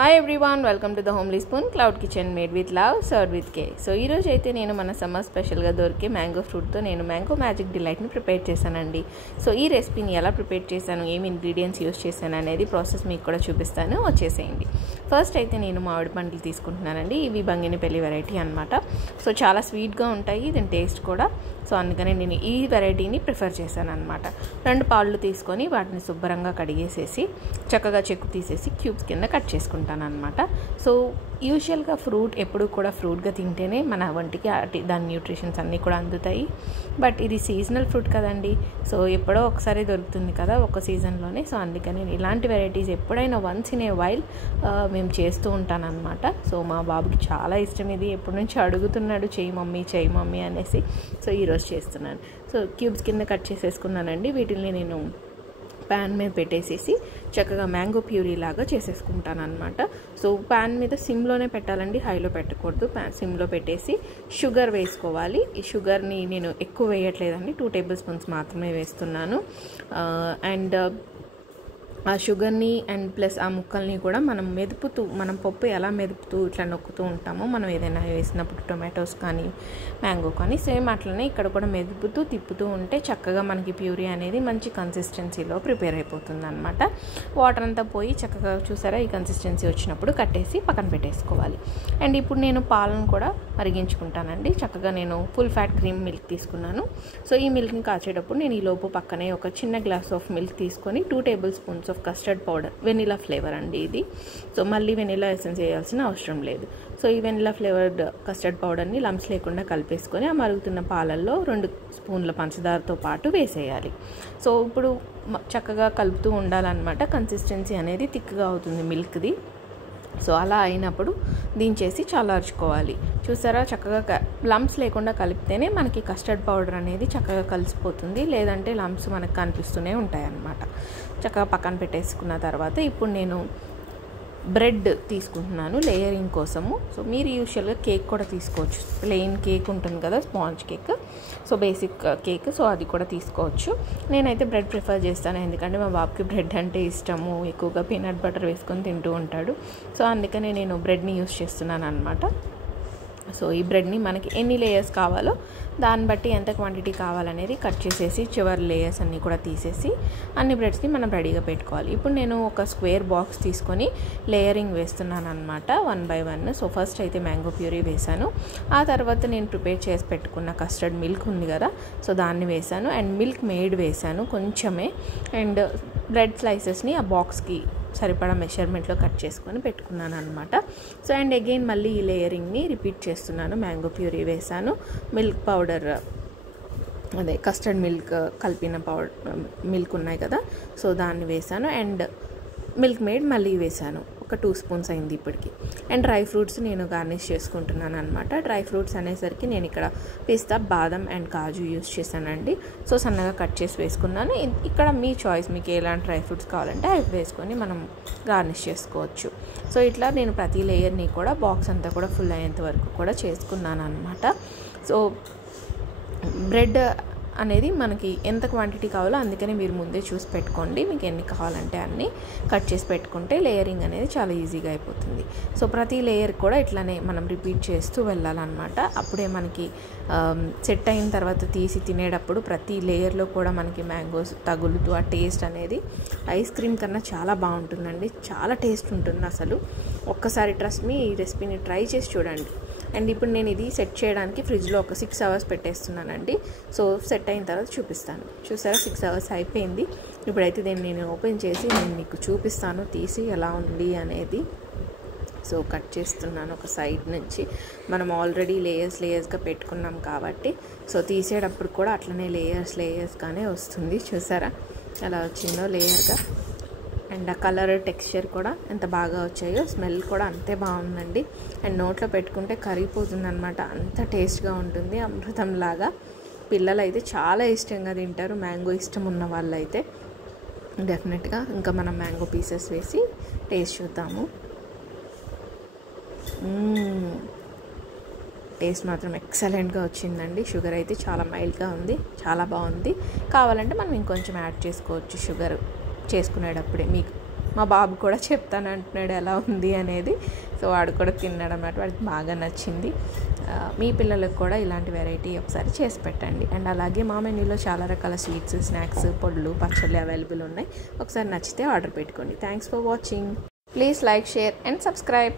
Hi everyone, welcome to the homely spoon cloud kitchen made with love serve with K. So ఈరోజు అయితే నేను మన summer స్పెషల్గా దొరికే మ్యాంగో ఫ్రూట్తో నేను మ్యాంగో మ్యాజిక్ డిలైట్ని ప్రిపేర్ చేశానండి. సో ఈ రెసిపీని ఎలా ప్రిపేర్ చేశాను, ఏమి ఇంగ్రీడియంట్స్ యూస్ చేశాను అనేది ప్రాసెస్ మీకు కూడా చూపిస్తాను, వచ్చేసేయండి. ఫస్ట్ అయితే నేను మామిడి పండ్లు తీసుకుంటున్నానండి. ఇవి బంగినపల్లి వెరైటీ అనమాట. సో చాలా స్వీట్గా ఉంటాయి, దీని టేస్ట్ కూడా. సో అందుకని నేను ఈ వెరైటీని ప్రిఫర్ చేశాను అనమాట. 2 పాళ్ళు తీసుకొని వాటిని శుభ్రంగా కడిగేసేసి చక్కగా చెక్కు తీసేసి క్యూబ్స్ కింద కట్ చేసుకుంటాను అనమాట. సో యూజువల్గా ఫ్రూట్ ఎప్పుడు కూడా ఫ్రూట్గా తింటేనే మన వంటికి దాని న్యూట్రిషన్స్ అన్నీ కూడా అందుతాయి. బట్ ఇది సీజనల్ ఫ్రూట్ కదండి, సో ఎప్పుడో ఒకసారి దొరుకుతుంది కదా ఒక సీజన్లోనే. సో అందుకని ఇలాంటి వెరైటీస్ ఎప్పుడైనా వన్స్ ఇన్ ఏ వైల్ మేము చేస్తూ ఉంటాను అనమాట. సో మా బాబుకి చాలా ఇష్టం ఇది, ఎప్పటి నుంచి అడుగుతున్నాడు చెయ్యి మమ్మీ అనేసి. సో ఈరోజు చేస్తున్నాను. సో క్యూబ్స్ కింద కట్ చేసేసుకున్నానండి. వీటిని నేను ప్యాన్ మీద పెట్టేసేసి చక్కగా మ్యాంగో ప్యూరీ లాగా చేసేసుకుంటాను అనమాట. సో ప్యాన్ మీద సిమ్లోనే పెట్టాలండి, హైలో పెట్టకూడదు. సిమ్లో పెట్టేసి షుగర్ వేసుకోవాలి. ఈ షుగర్ని నేను ఎక్కువ వేయట్లేదండి, 2 టేబుల్ స్పూన్స్ మాత్రమే వేస్తున్నాను. అండ్ ఆ షుగర్ని అండ్ ప్లస్ ఆ ముక్కల్ని కూడా మనం పప్పు ఎలా మెదుపుతూ ఇట్లా నొక్కుతూ ఉంటామో, మనం ఏదైనా వేసినప్పుడు టొమాటోస్ కానీ మ్యాంగో కానీ సేమ్ అట్లనే ఇక్కడ కూడా మెదుపుతూ తిప్పుతూ ఉంటే చక్కగా మనకి ప్యూరీ అనేది మంచి కన్సిస్టెన్సీలో ప్రిపేర్ అయిపోతుంది అనమాట. వాటర్ అంతా పోయి చక్కగా చూసారా ఈ కన్సిస్టెన్సీ వచ్చినప్పుడు కట్టేసి పక్కన పెట్టేసుకోవాలి. అండ్ ఇప్పుడు నేను పాలను కూడా మరిగించుకుంటానండి. చక్కగా నేను ఫుల్ ఫ్యాట్ క్రీమ్ మిల్క్ తీసుకున్నాను. సో ఈ మిల్క్ని కాచేటప్పుడు నేను ఈ లోపు పక్కనే ఒక చిన్న గ్లాస్ ఆఫ్ మిల్క్ తీసుకొని 2 table spoons of custard powder, vanilla flavour అండి ఇది. సో మళ్ళీ వెనిలా ఎసెన్స్ వేయాల్సిన అవసరం లేదు. సో ఈ వెనిలా ఫ్లేవర్డ్ కస్టర్డ్ పౌడర్ని లంప్స్ లేకుండా కలిపేసుకొని ఆ మరుగుతున్న పాలల్లో 2 స్పూన్ల పంచదారతో పాటు వేసేయాలి. సో ఇప్పుడు చక్కగా కలుపుతూ ఉండాలన్నమాట. కన్సిస్టెన్సీ అనేది థిక్గా అవుతుంది మిల్క్ది. సో అలా అయినప్పుడు దించేసి చల్లార్చుకోవాలి. చూసారా చక్కగా లంప్స్ లేకుండా కలిపితేనే మనకి కస్టర్డ్ పౌడర్ అనేది చక్కగా కలిసిపోతుంది, లేదంటే లంప్స్ మనకు కనిపిస్తూనే ఉంటాయి అన్నమాట. చక్కగా పక్కన పెట్టేసుకున్న తర్వాత ఇప్పుడు నేను బ్రెడ్ తీసుకుంటున్నాను లేయరింగ్ కోసము. సో మీరు యూజువల్గా కేక్ కూడా తీసుకోవచ్చు, ప్లెయిన్ కేక్ ఉంటుంది కదా sponge cake, so basic cake, so అది కూడా తీసుకోవచ్చు. నేనైతే బ్రెడ్ ప్రిఫర్ చేస్తాను, ఎందుకంటే మా బాబుకి బ్రెడ్ అంటే ఇష్టము, ఎక్కువగా పీనట్ బటర్ వేసుకొని తింటూ ఉంటాడు. సో అందుకనే నేను బ్రెడ్ని యూస్ చేస్తున్నాను అనమాట. సో ఈ బ్రెడ్ని మనకి ఎన్ని లేయర్స్ కావాలో దాన్ని బట్టి ఎంత క్వాంటిటీ కావాలనేది కట్ చేసేసి చివరి లేయర్స్ అన్నీ కూడా తీసేసి అన్ని బ్రెడ్స్ని మనం రెడీగా పెట్టుకోవాలి. ఇప్పుడు నేను ఒక స్క్వేర్ బాక్స్ తీసుకొని లేయరింగ్ వేస్తున్నాను అనమాట, 1 by 1. సో ఫస్ట్ అయితే మ్యాంగో ప్యూరీ వేసాను, ఆ తర్వాత నేను ప్రిపేర్ చేసి పెట్టుకున్న కస్టర్డ్ మిల్క్ ఉంది కదా, సో దాన్ని వేసాను. అండ్ మిల్క్ మేడ్ వేసాను కొంచెమే. అండ్ బ్రెడ్ స్లైసెస్ని ఆ బాక్స్కి సరిపడా మెషర్మెంట్లో కట్ చేసుకొని పెట్టుకున్నాను అనమాట. సో అండ్ అగైన్ మళ్ళీ ఈ లేయరింగ్ని రిపీట్ చేస్తున్నాను. మ్యాంగో ప్యూరీ వేసాను, మిల్క్ పౌడర్ అదే కస్టర్డ్ మిల్క్ కలిపిన మిల్క్ ఉన్నాయి కదా, సో దాన్ని వేసాను. అండ్ మిల్క్ మేడ్ మళ్ళీ వేసాను, ఒక 2 స్పూన్స్ అయింది ఇప్పటికి. అండ్ డ్రై ఫ్రూట్స్ నేను గార్నిష్ చేసుకుంటున్నాను అనమాట. డ్రై ఫ్రూట్స్ అనేసరికి నేను ఇక్కడ పిస్తా, బాదం అండ్ కాజు యూస్ చేశానండి. సో సన్నగా కట్ చేసి వేసుకున్నాను. ఇక్కడ మీ చాయిస్, మీకు ఎలాంటి డ్రై ఫ్రూట్స్ కావాలంటే అవి వేసుకొని మనం గార్నిష్ చేసుకోవచ్చు. సో ఇట్లా నేను ప్రతి లేయర్ని కూడా బాక్స్ అంతా కూడా ఫుల్ అయ్యేంత వరకు కూడా చేసుకున్నాను అనమాట. సో బ్రెడ్ అనేది మనకి ఎంత క్వాంటిటీ కావాలో అందుకని మీరు ముందే చూసి పెట్టుకోండి, మీకు ఎన్ని కావాలంటే అన్నీ కట్ చేసి పెట్టుకుంటే లేయరింగ్ అనేది చాలా ఈజీగా అయిపోతుంది. సో ప్రతి లేయర్ కూడా ఇట్లానే మనం రిపీట్ చేస్తూ వెళ్ళాలన్నమాట. అప్పుడే మనకి సెట్ అయిన తర్వాత తీసి తినేటప్పుడు ప్రతి లేయర్లో కూడా మనకి మ్యాంగోస్ తగులుతూ ఆ టేస్ట్ అనేది ఐస్ క్రీమ్ కన్నా చాలా బాగుంటుందండి, చాలా టేస్ట్ ఉంటుంది అసలు. ఒక్కసారి ట్రస్ట్ మీ, ఈ రెసిపీని ట్రై చేసి చూడండి. అండ్ ఇప్పుడు నేను ఇది సెట్ చేయడానికి ఫ్రిడ్జ్లో ఒక 6 hours పెట్టేస్తున్నానండి. సో సెట్ అయిన తర్వాత చూపిస్తాను. చూసారా 6 hours అయిపోయింది. ఇప్పుడైతే నేను ఓపెన్ చేసి నేను మీకు చూపిస్తాను తీసి ఎలా ఉంది అనేది. సో కట్ చేస్తున్నాను ఒక సైడ్ నుంచి. మనం ఆల్రెడీ లేయర్స్గా పెట్టుకున్నాం కాబట్టి సో తీసేటప్పుడు కూడా అట్లనే లేయర్స్గానే వస్తుంది. చూసారా ఎలా వచ్చిందో లేయర్గా. అండ్ ఆ కలర్, టెక్స్చర్ కూడా ఎంత బాగా వచ్చాయో, స్మెల్ కూడా అంతే బాగుందండి. అండ్ నోట్లో పెట్టుకుంటే కరిగిపోతుంది అనమాట, అంత టేస్ట్గా ఉంటుంది, అమృతంలాగా. పిల్లలు అయితే చాలా ఇష్టంగా తింటారు, మ్యాంగో ఇష్టం ఉన్న వాళ్ళు అయితే డెఫినెట్గా. ఇంకా మనం మ్యాంగో పీసెస్ వేసి టేస్ట్ చూద్దాము. టేస్ట్ మాత్రం ఎక్సలెంట్గా వచ్చిందండి. షుగర్ అయితే చాలా మైల్డ్గా ఉంది, చాలా బాగుంది. కావాలంటే మనం ఇంకొంచెం యాడ్ చేసుకోవచ్చు షుగర్ చేసుకునేటప్పుడే, మీకు మా బాబు కూడా చెప్తాను అంటున్నాడు ఎలా ఉంది అనేది. సో వాడు కూడా తిన్నాడు అన్నమాట, వాడికి బాగా నచ్చింది. మీ పిల్లలకు కూడా ఇలాంటి వెరైటీ ఒకసారి చేసి పెట్టండి. అండ్ అలాగే మా మెన్యూలో చాలా రకాల స్వీట్స్, స్నాక్స్, పొడులు, పచ్చళ్ళు అవైలబుల్ ఉన్నాయి. ఒకసారి నచ్చితే ఆర్డర్ పెట్టుకోండి. Thanks for watching. Please like, share and subscribe.